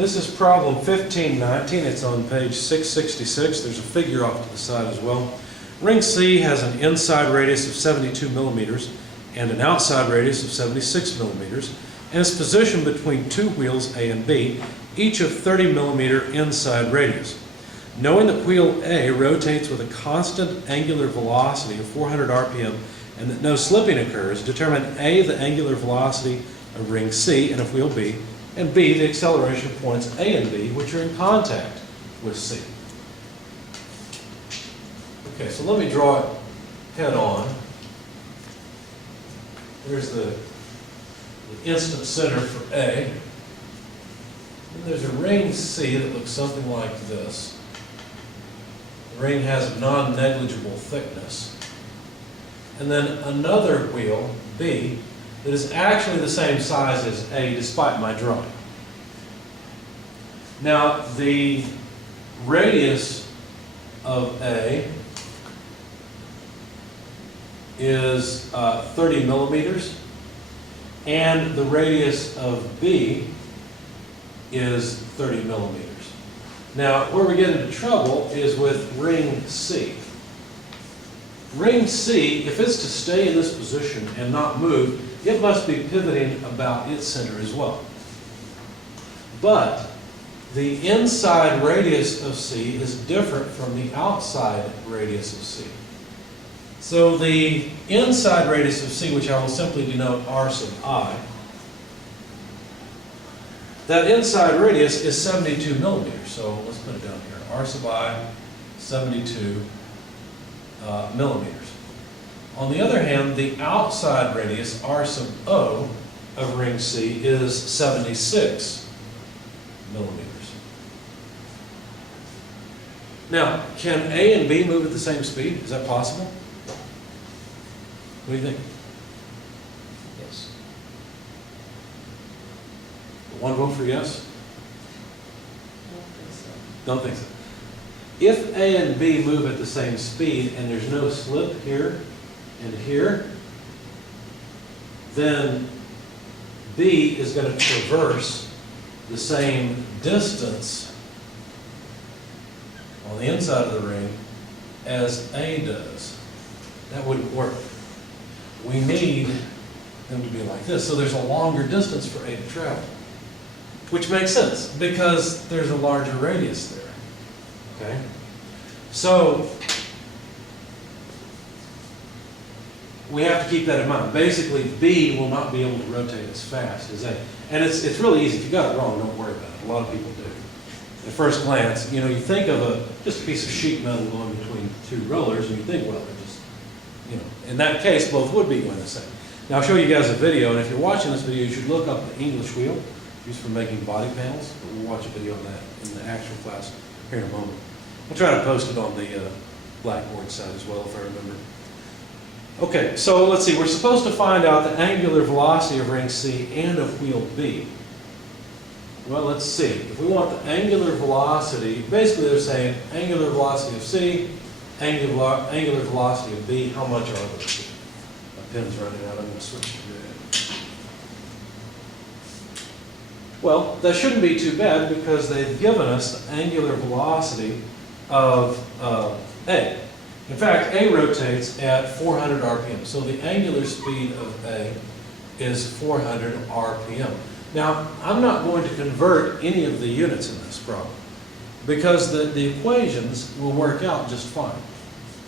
This is problem 1519. It's on page 666. There's a figure off to the side as well. Ring C has an inside radius of 72 millimeters and an outside radius of 76 millimeters, and is positioned between two wheels A and B, each of 30 millimeter inside radius. Knowing that wheel A rotates with a constant angular velocity of 400 RPM and that no slipping occurs, determine A, the angular velocity of ring C and of wheel B, and B, the acceleration of points A and B, which are in contact with C. Okay, so let me draw it head on. There's the instant center for A. And there's a ring C that looks something like this. The ring has a non-negligible thickness. And then another wheel, B, that is actually the same size as A despite my drawing. Now, the radius of A is 30 millimeters, and the radius of B is 30 millimeters. Now, where we get into trouble is with ring C. Ring C, if it's to stay in this position and not move, it must be pivoting about its center as well. But the inside radius of C is different from the outside radius of C. So the inside radius of C, which I will simply denote R sub I, that inside radius is 72 millimeters. So let's put it down here. R sub I, 72 millimeters. On the other hand, the outside radius, R sub O, of ring C is 76 millimeters. Now, can A and B move at the same speed? Is that possible? What do you think? Yes. One vote for yes? Don't think so. If A and B move at the same speed and there's no slip here and here, then B is going to traverse the same distance on the inside of the ring as A does. That wouldn't work. We need them to be like this. So there's a longer distance for A to travel, which makes sense because there's a larger radius there. Okay? So we have to keep that in mind. Basically, B will not be able to rotate as fast as A. And it's really easy. If you got it wrong, don't worry about it. A lot of people do. At first glance, you think of just a piece of sheet metal going between two rollers, and you think, well, they're just, in that case, both would be going the same. Now, I'll show you guys a video, and if you're watching this video, you should look up the English wheel used for making body panels. But we'll watch a video on that in the actual class here in a moment. I'll try to post it on the Blackboard side as well, if I remember. Okay, so let's see. We're supposed to find out the angular velocity of ring C and of wheel B. Well, let's see. If we want the angular velocity, basically they're saying angular velocity of C, angular velocity of B, how much are those? My pen's running out. I'm going to switch to red. Well, that shouldn't be too bad because they've given us the angular velocity of A. In fact, A rotates at 400 RPM. So the angular speed of A is 400 RPM. Now, I'm not going to convert any of the units in this problem because the equations will work out just fine.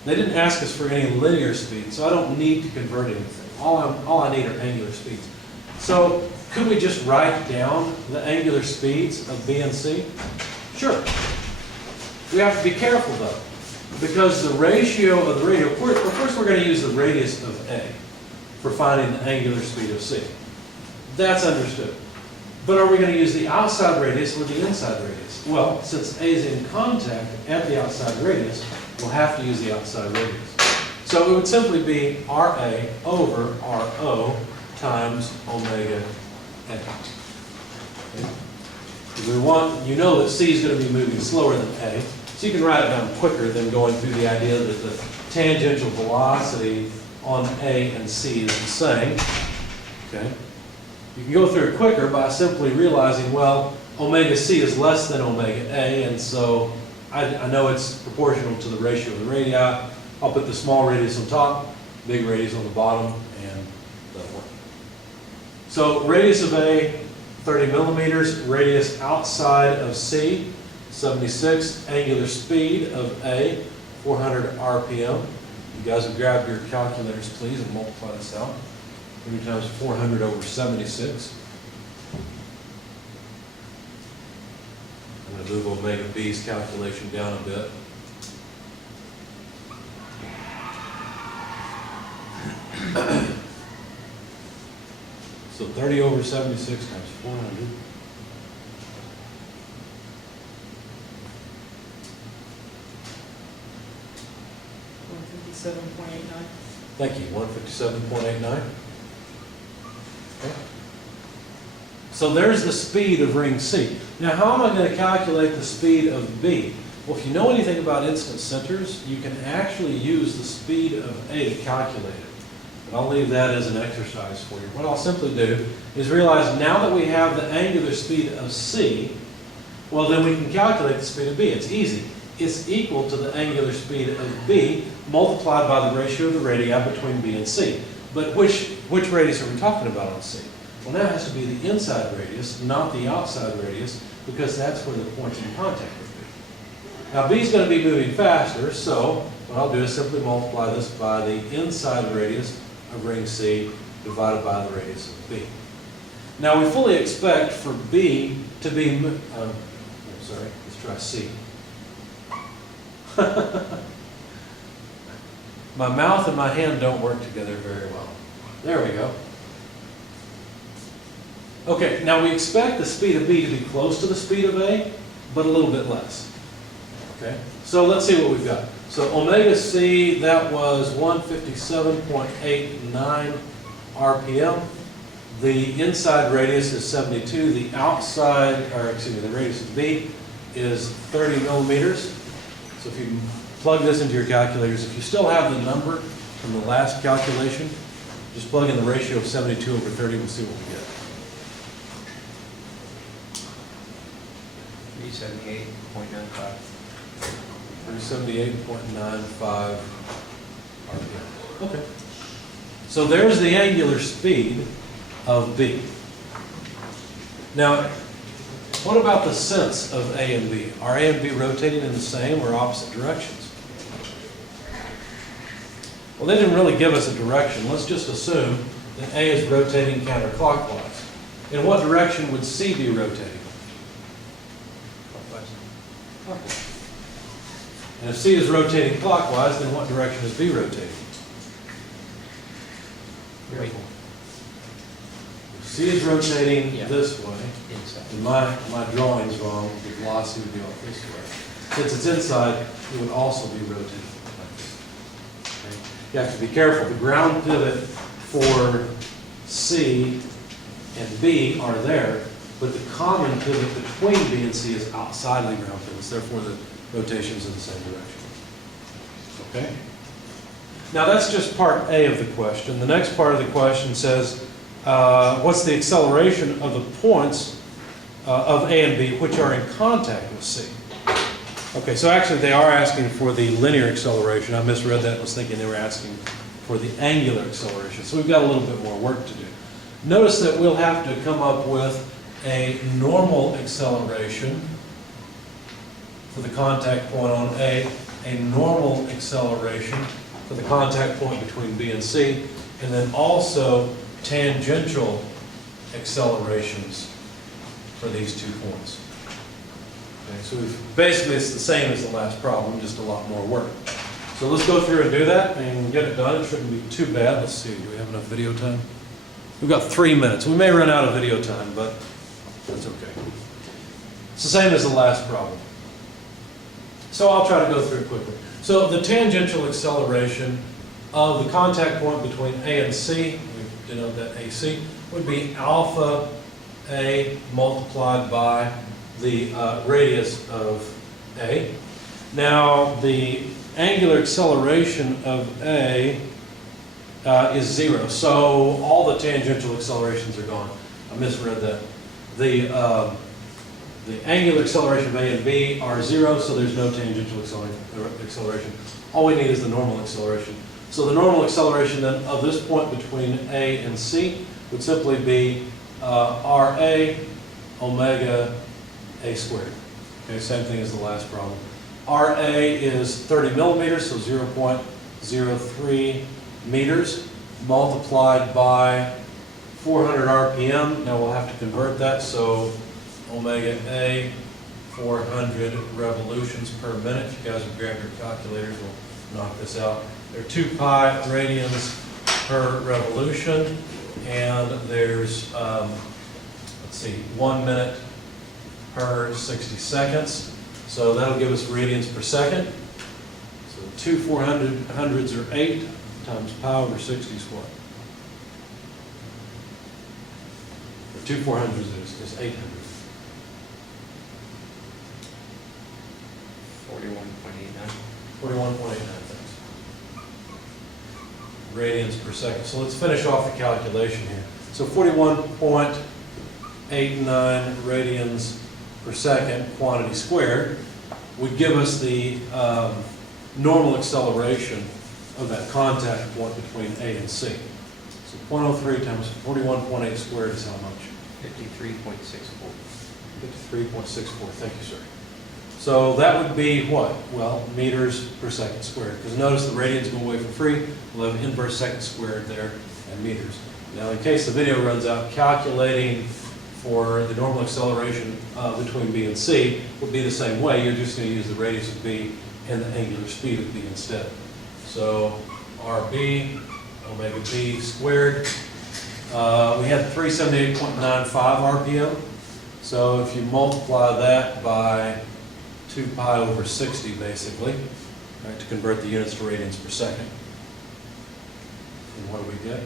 They didn't ask us for any linear speed, so I don't need to convert anything. All I need are angular speeds. So could we just write down the angular speeds of B and C? Sure. We have to be careful, though, because the ratio of the radius, of course we're going to use the radius of A for finding the angular speed of C. That's understood. But are we going to use the outside radius or the inside radius? Well, since A is in contact at the outside radius, we'll have to use the outside radius. So it would simply be RA over RO times omega A. Okay? We want, that C is going to be moving slower than A, so you can write it down quicker than going through the idea that the tangential velocity on A and C is the same. Okay? You can go through it quicker by simply realizing, well, omega c is less than omega a, and so I know it's proportional to the ratio of the radii. I'll put the small radius on top, big radius on the bottom, and that'll work. So radius of A, 30 millimeters, radius outside of C, 76, angular speed of A, 400 RPM. You guys would grab your calculators, please, and multiply this out. 3 times 400 over 76. I'm going to move omega b's calculation down a bit. So 30 over 76 times 400. $157.89. Thank you, 157.89. Okay. So there's the speed of ring C. Now how am I going to calculate the speed of B? Well, if you know anything about instant centers, you can actually use the speed of A to calculate it. But I'll leave that as an exercise for you. What I'll simply do is realize now that we have the angular speed of C, well then we can calculate the speed of B. It's easy. It's equal to the angular speed of B multiplied by the ratio of the radii between B and C. But which radius are we talking about on C? Well, that has to be the inside radius, not the outside radius, because that's where the points in contact would be. Now, B is going to be moving faster, so what I'll do is simply multiply this by the inside radius of ring C divided by the radius of B. Now, we fully expect for B to be, let's try C. My mouth and my hand don't work together very well. There we go. Okay, now we expect the speed of B to be close to the speed of A, but a little bit less. Okay, so let's see what we've got. So omega C, that was 157.89 RPM. The inside radius is 72. The outside, or excuse me, the radius of B is 30 millimeters. So if you plug this into your calculators, if you still have the number from the last calculation, just plug in the ratio of 72 over 30, we'll see what we get. 378.95. 378.95 RPM. Okay. So there's the angular speed of B. Now, what about the sense of A and B? Are A and B rotating in the same or opposite directions? Well, they didn't really give us a direction. Let's just assume that A is rotating counterclockwise. In what direction would C be rotating? Clockwise. And if C is rotating clockwise, then what direction is B rotating? Right. If C is rotating this way, Inside. and my drawing's wrong, the velocity would be off this way. Since it's inside, it would also be rotating like this. Okay? You have to be careful. The ground pivot for C and B are there, but the common pivot between B and C is outside of the ground pivots. Therefore, the rotation's in the same direction. Okay? Now, that's just part A of the question. The next part of the question says, what's the acceleration of the points of A and B which are in contact with C? Okay, so actually they are asking for the linear acceleration. I misread that and was thinking they were asking for the angular acceleration. So we've got a little bit more work to do. Notice that we'll have to come up with a normal acceleration for the contact point on A, a normal acceleration for the contact point between B and C, and then also tangential accelerations for these 2 points. Okay, so basically it's the same as the last problem, just a lot more work. So let's go through and do that and get it done. It shouldn't be too bad. Let's see, do we have enough video time? We've got 3 minutes. We may run out of video time, but that's okay. It's the same as the last problem. So I'll try to go through it quickly. So the tangential acceleration of the contact point between A and C, we denote that AC, would be alpha A multiplied by the radius of A. Now, the angular acceleration of A is 0, so all the tangential accelerations are gone. I misread that. The angular acceleration of A and B are 0, so there's no tangential acceleration. All we need is the normal acceleration. So the normal acceleration then of this point between A and C would simply be RA omega A squared. Okay, same thing as the last problem. RA is 30 millimeters, so 0.03 meters, multiplied by 400 RPM. Now we'll have to convert that, so omega A, 400 revolutions per minute. If you guys would grab your calculators, we'll knock this out. There are 2 pi radians per revolution, and there's, let's see, 1 minute per 60 seconds. So that'll give us radians per second. So 2 400s are 8 times pi over 60 is what? Or 2 400s is 800. 41.89. 41.89 things. Radians per second. So let's finish off the calculation here. So 41.89 radians per second, quantity squared, would give us the normal acceleration of that contact point between A and C. So 0.03 times 41.8 squared is how much? 53.64. 53.64, thank you, sir. So that would be what? Well, meters per second squared. Because notice the radians go away for free. We'll have inverse second squared there and meters. Now, in case the video runs out, calculating for the normal acceleration between B and C would be the same way. You're just going to use the radius of B and the angular speed of B instead. So RB, omega B squared. We had 378.95 RPM. So if you multiply that by 2 pi over 60, basically, right, to convert the units to radians per second. And what do we get?